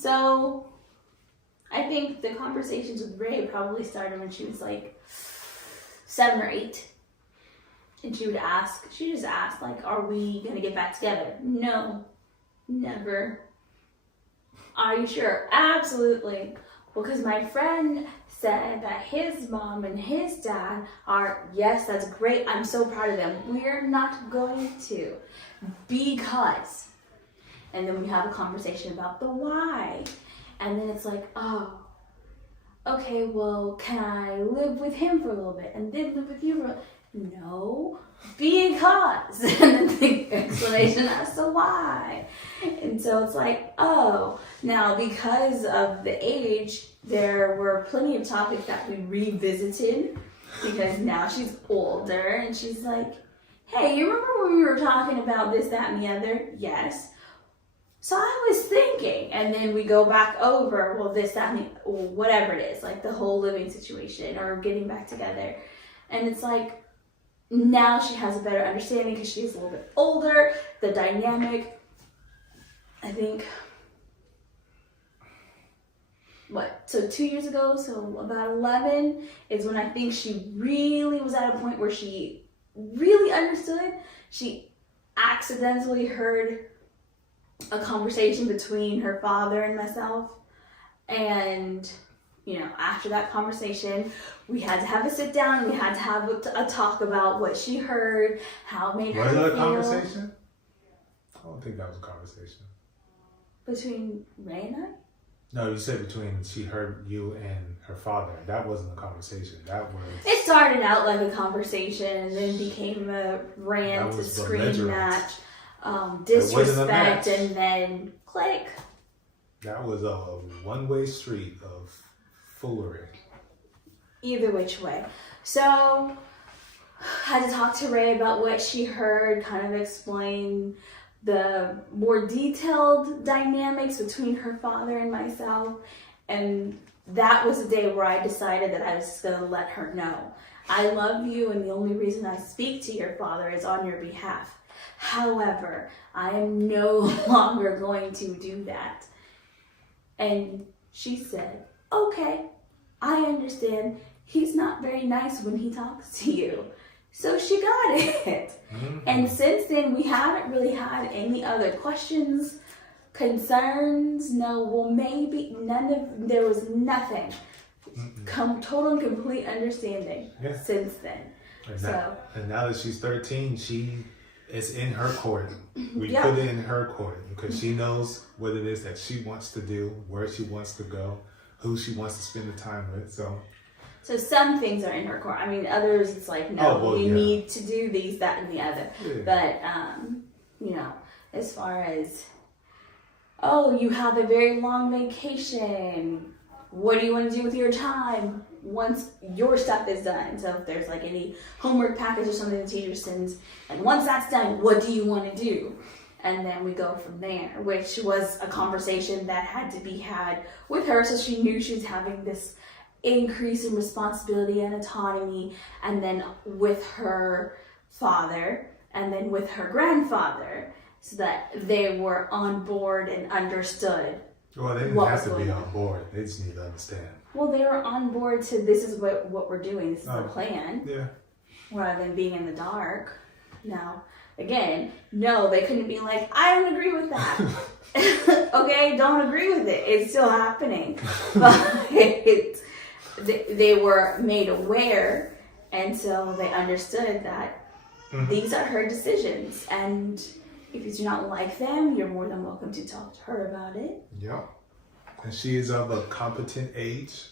So I think the conversations with Ray probably started when she was like 7 or 8. And she just asked, like, are we going to get back together? No, never. Are you sure? Absolutely. Because my friend said that his mom and his dad are, yes, that's great. I'm so proud of them. We're not going to. Because. And then we have a conversation about the why. And then it's like, oh, okay, well, can I live with him for a little bit and then live with you for a little bit? No, because. And then the explanation as to why. And so it's like, oh, now because of the age, there were plenty of topics that we revisited because now she's older and she's like, hey, you remember when we were talking about this, that, and the other? Yes. So I was thinking, and then we go back over, well, this, that, and whatever it is, like the whole living situation or getting back together. And it's like, now she has a better understanding because she's a little bit older, the dynamic, I think, so 2 years ago, so about 11 is when I think she really was at a point where she really understood. She accidentally heard a conversation between her father and myself, and after that conversation we had to have a sit down and we had to have a talk about what she heard, how it made her feel. Was it a conversation? I don't think that was a conversation between Ray and I. No, you said between she heard you and her father. That wasn't a conversation. That was. It started out like a conversation and then became a rant, a scream match. Disrespect, and then click. That was a one-way street of foolery. Either which way. So, had to talk to Ray about what she heard, kind of explain the more detailed dynamics between her father and myself. And that was the day where I decided that I was just going to let her know. I love you, and the only reason I speak to your father is on your behalf. However, I am no longer going to do that. And she said, okay, I understand. He's not very nice when he talks to you. So she got it. Mm-hmm. And since then, we haven't really had any other questions, concerns. No, well, maybe there was nothing. Total and complete understanding since then. And now that she's 13, it's in her court. We put it in her court because she knows what it is that she wants to do, where she wants to go, who she wants to spend the time with. So some things are in her court. I mean, others it's like, no, you need to do these, that, and the other. Yeah. But, as far as, you have a very long vacation. What do you want to do with your time once your stuff is done? So if there's like any homework package or something the teacher sends, and once that's done, what do you want to do? And then we go from there, which was a conversation that had to be had with her, so she knew she was having this increase in responsibility and autonomy, and then with her father, and then with her grandfather, so that they were on board and understood. Well, they didn't have to be on board. They just need to understand. Well, they were on board to this is what we're doing. This is the plan. Yeah. Rather than being in the dark. Now, again, no, they couldn't be like, I don't agree with that. Okay, don't agree with it. It's still happening. But they were made aware, and so they understood that these are her decisions. And if you do not like them, you're more than welcome to talk to her about it. Yeah. And she is of a competent age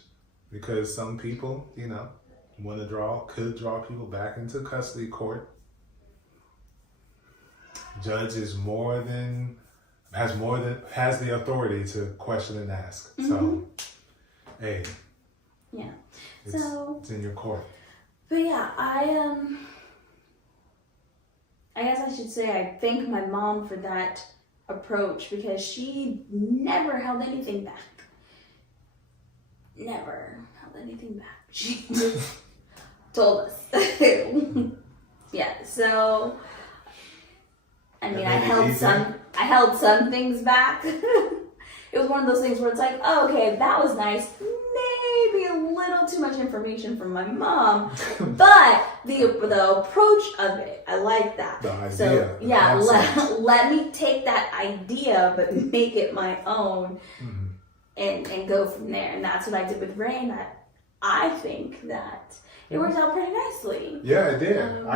because some people, could draw people back into custody court. Judge has the authority to question and ask. So, hey. Yeah. It's in your court. But yeah, I guess I should say I thank my mom for that approach because she never held anything back. Never held anything back. She just told us. Yeah, so I mean I held some things back. it was one of those things where it's like, oh, okay, that was nice. Maybe a little too much information from my mom, but the approach of it, I like that. The idea. So yeah, let me take that idea, but make it my own, and go from there. And that's what I did with Ray. And I think that it worked out pretty nicely. Yeah, it did.